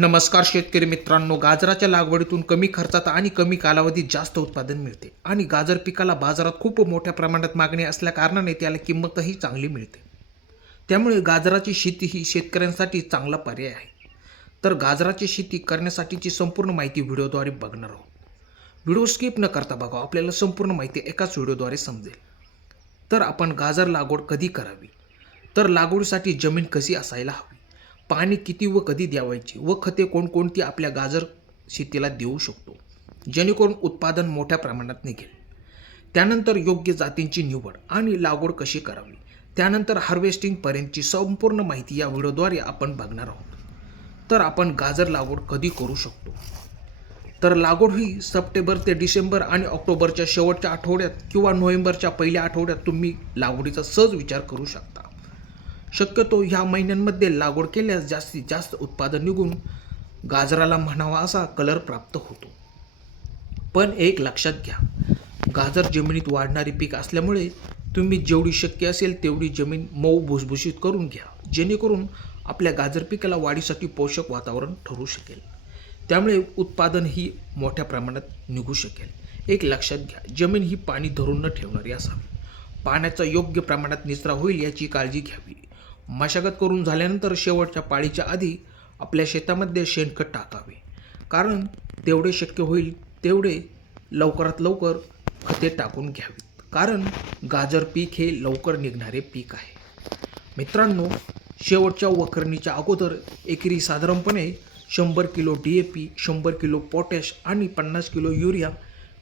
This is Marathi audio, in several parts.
नमस्कार शेतकरी मित्रांनो गाजराच्या लागवडीतून कमी खर्चात आणि कमी कालावधीत जास्त उत्पादन मिळते आणि गाजर पिकाला बाजारात खूप मोठ्या प्रमाणात मागणी असल्याकारणाने त्याला किंमतही चांगली मिळते. त्यामुळे गाजराची शेती ही शेतकऱ्यांसाठी चांगला पर्याय आहे. तर गाजराची शेती करण्यासाठीची संपूर्ण माहिती व्हिडिओद्वारे बघणार आहोत. व्हिडिओ स्किप न करता बघा आपल्याला संपूर्ण माहिती एकाच व्हिडिओद्वारे समजेल. तर आपण गाजर लागवड कधी करावी? तर लागवडीसाठी जमीन कशी असायला हवी? पाणी किती व कधी द्यावायचे व खते कोणकोणती आपल्या गाजर शेतीला देऊ शकतो? जेणेकरून उत्पादन मोठ्या प्रमाणात निघेल. त्यानंतर योग्य जातींची निवड आणि लागवड कशी करावी? त्यानंतर हार्वेस्टिंगपर्यंतची संपूर्ण माहिती या व्हिडिओद्वारे आपण बघणार आहोत. तर आपण गाजर लागवड कधी करू शकतो? तर लागवड ही सप्टेंबर ते डिसेंबर आणि ऑक्टोबरच्या शेवटच्या आठवड्यात किंवा नोव्हेंबरच्या पहिल्या आठवड्यात तुम्ही लागवडीचा सहज विचार करू शकता. शक्यतो ह्या महिन्यांमध्ये लागवड केल्यास जास्तीत जास्त उत्पादन निघून गाजराला म्हणावा असा कलर प्राप्त होतो. पण एक लक्षात घ्या गाजर जमिनीत वाढणारे पीक असल्यामुळे तुम्ही जेवढी शक्य असेल तेवढी जमीन मऊ भुसभुशीत करून घ्या जेणेकरून आपल्या गाजर पिकाला वाढीसाठी पोषक वातावरण ठरू शकेल. त्यामुळे उत्पादन ही मोठ्या प्रमाणात निघू शकेल. एक लक्षात घ्या जमीन ही पाणी धरून न ठेवणारी असावी. पाण्याचा योग्य प्रमाणात निचरा होईल याची काळजी घ्यावी. मशागत करून झाल्यानंतर शेवटच्या पाळीच्या आधी आपल्या शेतामध्ये शेणखत टाकावे. कारण तेवढे शक्य होईल तेवढे लवकरात लवकर खते टाकून घ्यावीत. कारण गाजर पीक हे लवकर निघणारे पीक आहे. मित्रांनो शेवटच्या वखरणीच्या अगोदर एकरी साधारणपणे शंभर किलो डी ए पी शंभर किलो पोटॅश आणि पन्नास किलो युरिया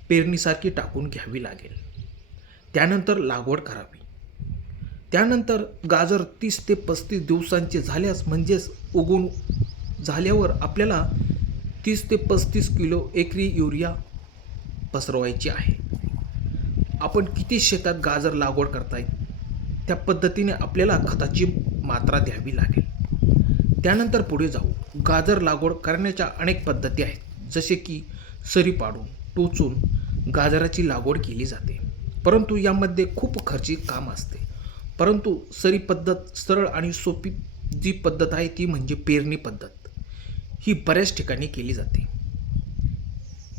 पेरणीसारखी टाकून घ्यावी लागेल. त्यानंतर लागवड करावी. त्यानंतर गाजर तीस ते पस्तीस दिवसांचे झाल्यास म्हणजेच उगवून झाल्यावर आपल्याला तीस ते पस्तीस किलो एकरी युरिया पसरवायची आहे. आपण किती शेतात गाजर लागवड करताय? त्या पद्धतीने आपल्याला खताची मात्रा द्यावी लागेल. त्यानंतर पुढे जाऊ. गाजर लागवड करण्याच्या अनेक पद्धती आहेत. जसे की सरी पाडून टोचून गाजराची लागवड केली जाते. परंतु यामध्ये खूप खर्चिक काम असते. परंतु सरी पद्धत सरळ आणि सोपी जी पद्धत आहे ती म्हणजे पेरणी पद्धत. ही बऱ्याच ठिकाणी केली जाते.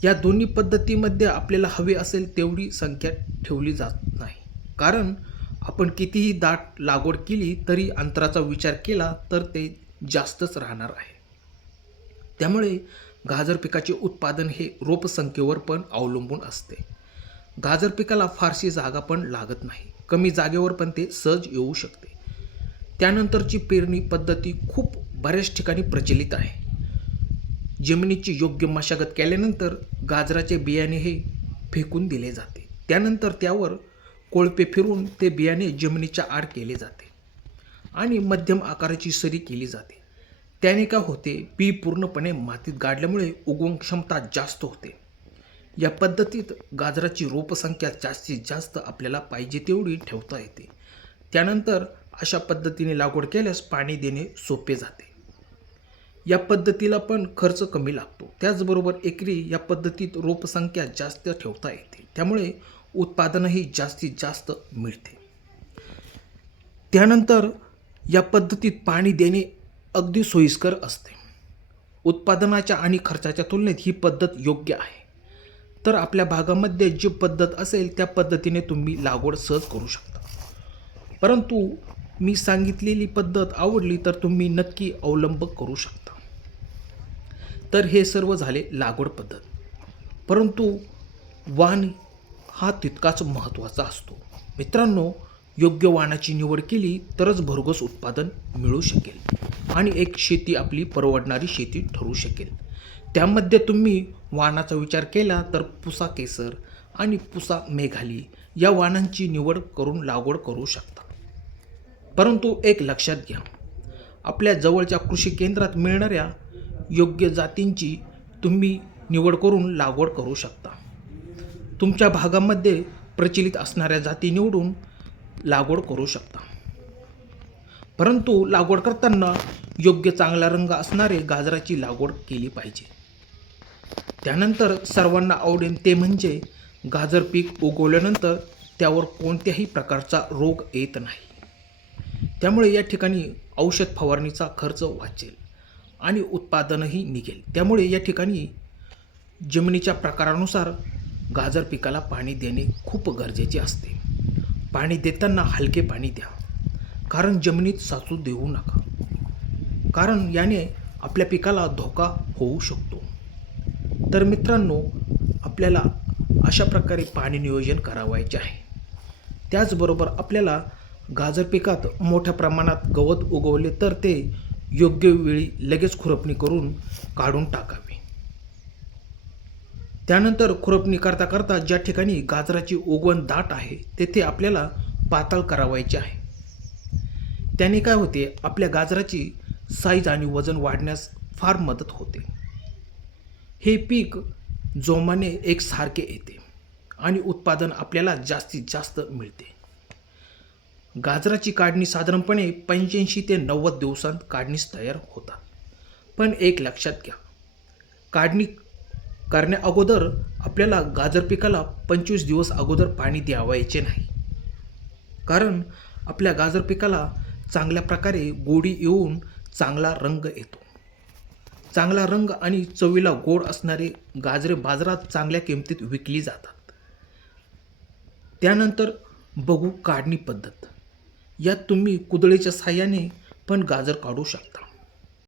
या दोन्ही पद्धतीमध्ये आपल्याला हवी असेल तेवढी संख्या ठेवली जात नाही. कारण आपण कितीही दाट लागवड केली तरी अंतराचा विचार केला तर ते जास्तच राहणार आहे. त्यामुळे गाजर पिकाचे उत्पादन हे रोपसंख्येवर पण अवलंबून असते. गाजर पिकाला फारशी जागा पण लागत नाही. कमी जागेवर पण ते सहज येऊ शकते. त्यानंतरची पेरणी पद्धती खूप बऱ्याच ठिकाणी प्रचलित आहे. जमिनीची योग्य मशागत केल्यानंतर गाजराचे बियाणे हे फेकून दिले जाते. त्यानंतर त्यावर कोळपे फिरून ते बियाणे जमिनीच्या आड केले जाते आणि मध्यम आकाराची सरी केली जाते. त्याने का होते? बी पूर्णपणे मातीत गाडल्यामुळे उगवण क्षमता जास्त होते. या पद्धतीत गाजराची रोपसंख्या जास्तीत जास्त आपल्याला पाहिजे तेवढी ठेवता येते. त्यानंतर अशा पद्धतीने लागवड केल्यास पाणी देणे सोपे जाते. या पद्धतीला पण खर्च कमी लागतो. त्याचबरोबर एकरी या पद्धतीत रोपसंख्या जास्त ठेवता येते. त्यामुळे उत्पादनही जास्तीत जास्त मिळते. त्यानंतर या पद्धतीत पाणी देणे अगदी सोयीस्कर असते. उत्पादनाच्या आणि खर्चाच्या तुलनेत ही पद्धत योग्य आहे. तर आपल्या भागामध्ये जी पद्धत असेल त्या पद्धतीने तुम्ही लागवड सहज करू शकता. परंतु मी सांगितलेली पद्धत आवडली तर तुम्ही नक्की अवलंब करू शकता. तर हे सर्व झाले लागवड पद्धत. परंतु वाण हा तितकाच महत्त्वाचा असतो. मित्रांनो योग्य वाणाची निवड केली तरच भरघोस उत्पादन मिळू शकेल आणि एक शेती आपली परवडणारी शेती ठरू शकेल. त्यामध्ये तुम्ही वाणाचा विचार केला तर पुसा केसर आणि पुसा मेघाली या वाणांची निवड करून लागवड करू शकता. परंतु एक लक्षात घ्या. आपल्या जवळच्या कृषी केंद्रात मिळणाऱ्या योग्य जातींची तुम्ही निवड करून लागवड करू शकता. तुमच्या भागामध्ये प्रचलित असणाऱ्या जाती निवडून लागवड करू शकता. परंतु लागवड करताना योग्य चांगला रंग असणारे गाजराची लागवड केली पाहिजे. त्यानंतर सर्वांना आवडेल ते म्हणजे गाजर पीक उगवल्यानंतर त्यावर कोणत्याही प्रकारचा रोग येत नाही. त्यामुळे या ठिकाणी औषध फवारणीचा खर्च वाचेल आणि उत्पादनही निघेल. त्यामुळे या ठिकाणी जमिनीच्या प्रकारानुसार गाजर पिकाला पाणी देणे खूप गरजेचे असते. पाणी देताना हलके पाणी द्या. कारण जमिनीत साचू देऊ नका. कारण याने आपल्या पिकाला धोका होऊ शकतो. तर मित्रांनो आपल्याला अशा प्रकारे पाणी नियोजन करावायचे आहे. त्याचबरोबर आपल्याला गाजर पिकात मोठ्या प्रमाणात गवत उगवले तर ते योग्य वेळी लगेच खुरपणी करून काढून टाकावे. त्यानंतर खुरपणी करता करता ज्या ठिकाणी गाजराची उगवण दाट आहे तेथे आपल्याला पातळ करावायचे आहे. त्याने काय होते आपल्या गाजराची साईज आणि वजन वाढण्यास फार मदत होते. हे पीक जोमाने एकसारखे येते आणि उत्पादन आपल्याला जास्तीत जास्त मिळते. गाजराची काढणी साधारणपणे पंच्याऐंशी ते नव्वद दिवसांत काढणीस तयार होतात. पण एक लक्षात घ्या काढणी करण्या अगोदर आपल्याला गाजर पिकाला पंचवीस दिवस अगोदर पाणी द्यावायचे नाही. कारण आपल्या गाजर पिकाला चांगल्या प्रकारे गोडी येऊन चांगला रंग येतो. चांगला रंग आणि चवीला गोड असणारे गाजरे बाजारात चांगल्या किमतीत विकली जातात. त्यानंतर बघू काढणी पद्धत. यात तुम्ही कुदळीच्या साह्याने पण गाजर काढू शकता.